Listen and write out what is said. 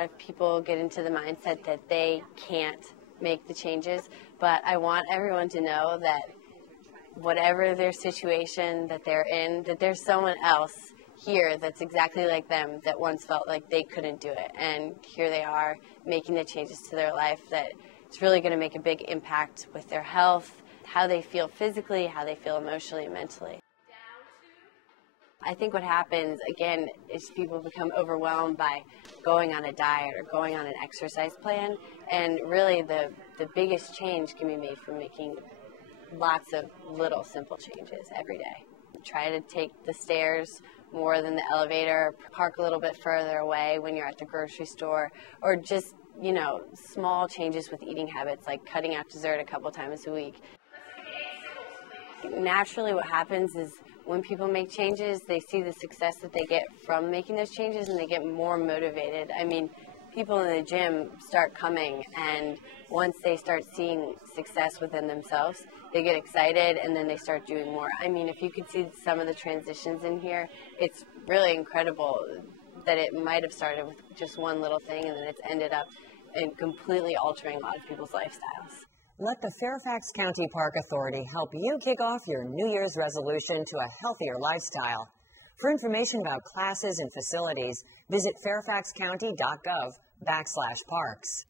A lot of people get into the mindset that they can't make the changes, but I want everyone to know that whatever their situation that they're in, that there's someone else here that's exactly like them that once felt like they couldn't do it, and here they are making the changes to their life that it's really going to make a big impact with their health, how they feel physically, how they feel emotionally and mentally. I think what happens, again, is people become overwhelmed by going on a diet or going on an exercise plan, and really the biggest change can be made from making lots of little simple changes every day. Try to take the stairs more than the elevator, park a little bit further away when you're at the grocery store, or just, small changes with eating habits like cutting out dessert a couple times a week. Naturally what happens is when people make changes, they see the success that they get from making those changes and they get more motivated. I mean, people in the gym start coming, and once they start seeing success within themselves, they get excited and then they start doing more. I mean, if you could see some of the transitions in here, it's really incredible that it might have started with just one little thing and then it's ended up in completely altering a lot of people's lifestyles. Let the Fairfax County Park Authority help you kick off your New Year's resolution to a healthier lifestyle. For information about classes and facilities, visit fairfaxcounty.gov/parks.